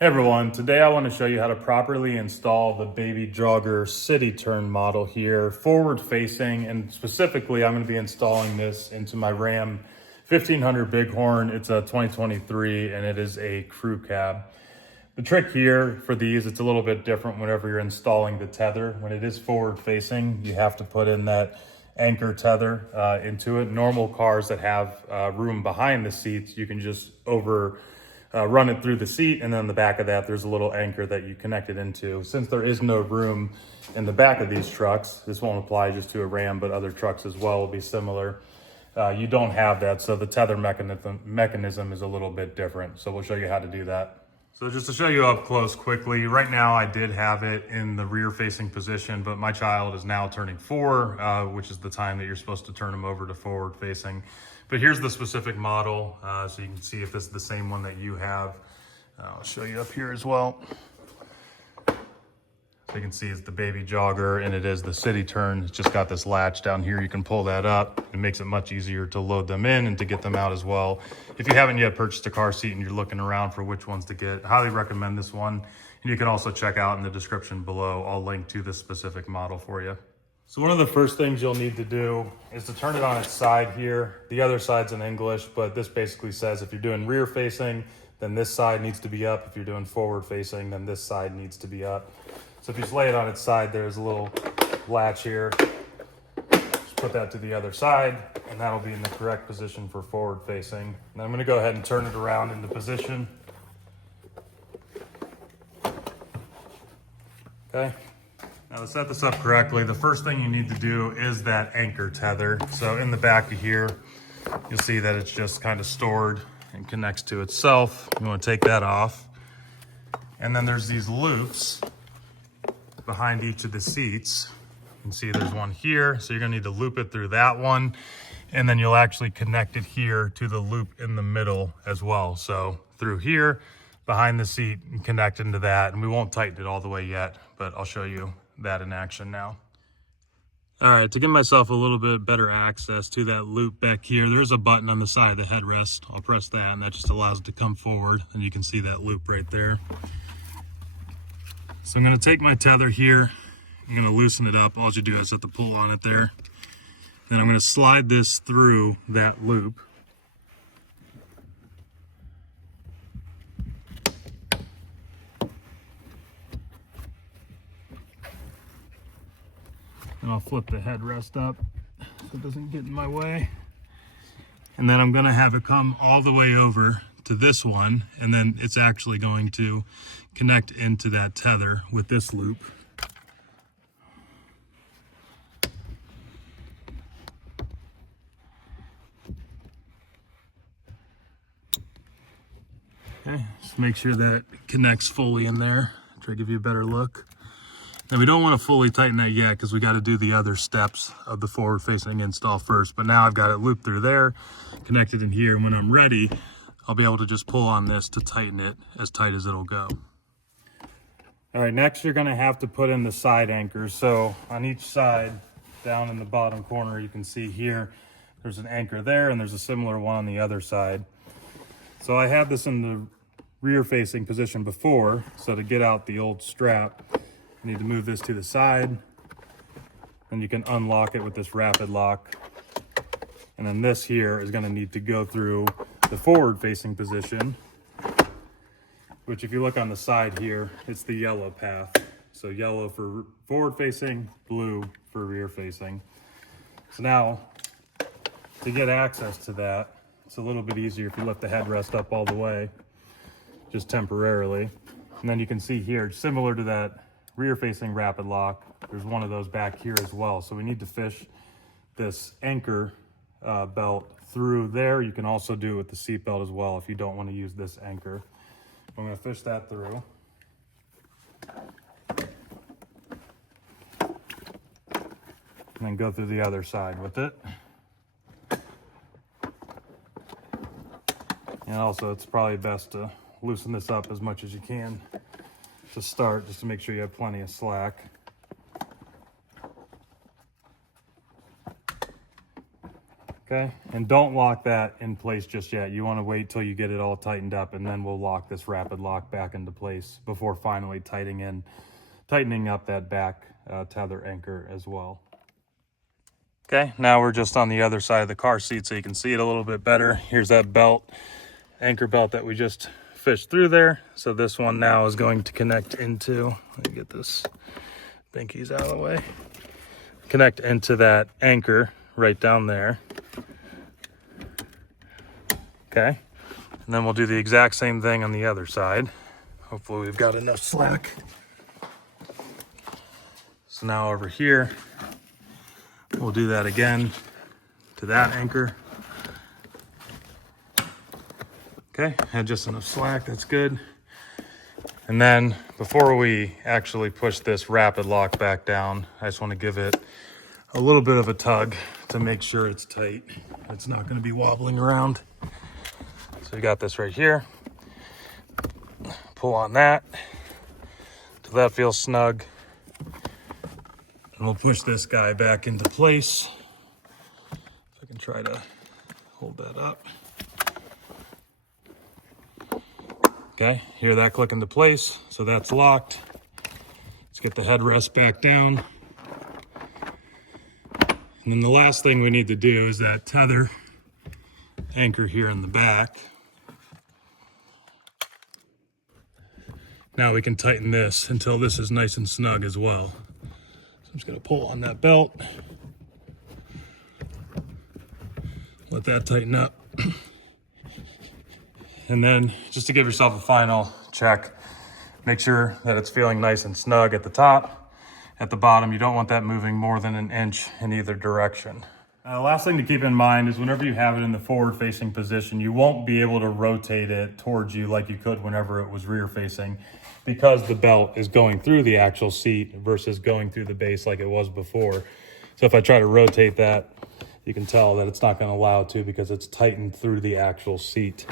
Hey everyone, today I want to show you how to properly install the Baby Jogger City Turn model here, forward facing, and specifically I'm going to be installing this into my Ram 1500 Bighorn. It's a 2023 and it is a crew cab. The trick here for these, it's a little bit different whenever you're installing the tether. When it is forward facing, you have to put in that anchor tether into it. Normal cars that have room behind the seats, you can just run it through the seat, and then on the back of that there's a little anchor that you connect it into. Since there is no room in the back of these trucks, this won't apply just to a Ram, but other trucks as well will be similar. You don't have that, so the tether mechanism is a little bit different. So we'll show you how to do that. So just to show you up close quickly, right now I did have it in the rear facing position, but my child is now turning 4, which is the time that you're supposed to turn them over to forward facing. But here's the specific model, so you can see if this is the same one that you have. I'll show you up here as well. So you can see it's the Baby Jogger and it is the City Turn. It's just got this latch down here. You can pull that up. It makes it much easier to load them in and to get them out as well. If you haven't yet purchased a car seat and you're looking around for which ones to get, I highly recommend this one. And you can also check out in the description below. I'll link to this specific model for you. So one of the first things you'll need to do is to turn it on its side here. The other side's in English, but this basically says if you're doing rear facing, then this side needs to be up. If you're doing forward facing, then this side needs to be up. So if you just lay it on its side, there's a little latch here. Just put that to the other side, and that'll be in the correct position for forward facing. Now I'm gonna go ahead and turn it around into position. Okay. Now to set this up correctly, the first thing you need to do is that anchor tether. So in the back of here, you'll see that it's just kind of stored and connects to itself. You want to take that off. And then there's these loops behind each of the seats. You can see there's one here, so you're gonna need to loop it through that one. And then you'll actually connect it here to the loop in the middle as well. So through here, behind the seat, and connect into that. And we won't tighten it all the way yet, but I'll show you that in action now. All right, to give myself a little bit better access to that loop back here, there's a button on the side of the headrest. I'll press that and that just allows it to come forward, and you can see that loop right there. So I'm gonna take my tether here, I'm gonna loosen it up. All you do is have to pull on it there. Then I'm gonna slide this through that loop. And I'll flip the headrest up so it doesn't get in my way. And then I'm gonna have it come all the way over to this one, and then it's actually going to connect into that tether with this loop. Okay, just make sure that it connects fully in there. Try to give you a better look. Now we don't want to fully tighten that yet because we got to do the other steps of the forward facing install first. But now I've got it looped through there, connected in here. And when I'm ready, I'll be able to just pull on this to tighten it as tight as it'll go. All right, next you're gonna have to put in the side anchors. So on each side, down in the bottom corner, you can see here, there's an anchor there and there's a similar one on the other side. So I had this in the rear facing position before. So to get out the old strap, you need to move this to the side, and you can unlock it with this RapidLock. And then this here is gonna need to go through the forward facing position, which if you look on the side here, it's the yellow path. So yellow for forward facing, blue for rear facing. So now to get access to that, it's a little bit easier if you lift the headrest up all the way, just temporarily. And then you can see here, similar to that rear facing RapidLock, there's one of those back here as well. So we need to fish this anchor belt through there. You can also do it with the seat belt as well if you don't want to use this anchor. I'm going to fish that through. And then go through the other side with it. And also it's probably best to loosen this up as much as you can to start, just to make sure you have plenty of slack. Okay, and don't lock that in place just yet. You want to wait till you get it all tightened up, and then we'll lock this RapidLock back into place before finally tightening up that back tether anchor as well. Okay, now we're just on the other side of the car seat so you can see it a little bit better. Here's that belt, anchor belt that we just fished through there. So this one now is going to connect into, let me get this binkies out of the way, connect into that anchor right down there. Okay, and then we'll do the exact same thing on the other side. Hopefully we've got enough slack. So now over here, we'll do that again to that anchor. Okay, had just enough slack, that's good. And then before we actually push this RapidLock back down, I just want to give it a little bit of a tug to make sure it's tight. It's not going to be wobbling around. So we got this right here. Pull on that till that feels snug. And we'll push this guy back into place. If I can try to hold that up. Okay, hear that click into place. So that's locked. Let's get the headrest back down. And then the last thing we need to do is that tether anchor here in the back. Now we can tighten this until this is nice and snug as well. So I'm just gonna pull on that belt. Let that tighten up. And then just to give yourself a final check, make sure that it's feeling nice and snug at the top. At the bottom, you don't want that moving more than an inch in either direction. Last thing to keep in mind is whenever you have it in the forward facing position, you won't be able to rotate it towards you like you could whenever it was rear facing, because the belt is going through the actual seat versus going through the base like it was before. So if I try to rotate that, you can tell that it's not going to allow it to because it's tightened through the actual seat.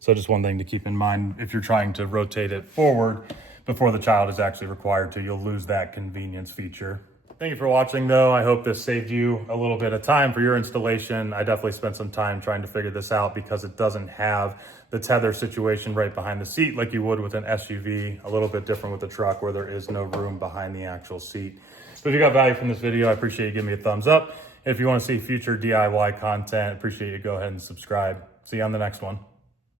So just one thing to keep in mind, if you're trying to rotate it forward before the child is actually required to, you'll lose that convenience feature. Thank you for watching though. I hope this saved you a little bit of time for your installation. I definitely spent some time trying to figure this out because it doesn't have the tether situation right behind the seat like you would with an SUV, a little bit different with the truck where there is no room behind the actual seat. So if you got value from this video, I appreciate you giving me a thumbs up. If you want to see future DIY content, I appreciate you go ahead and subscribe. See you on the next one.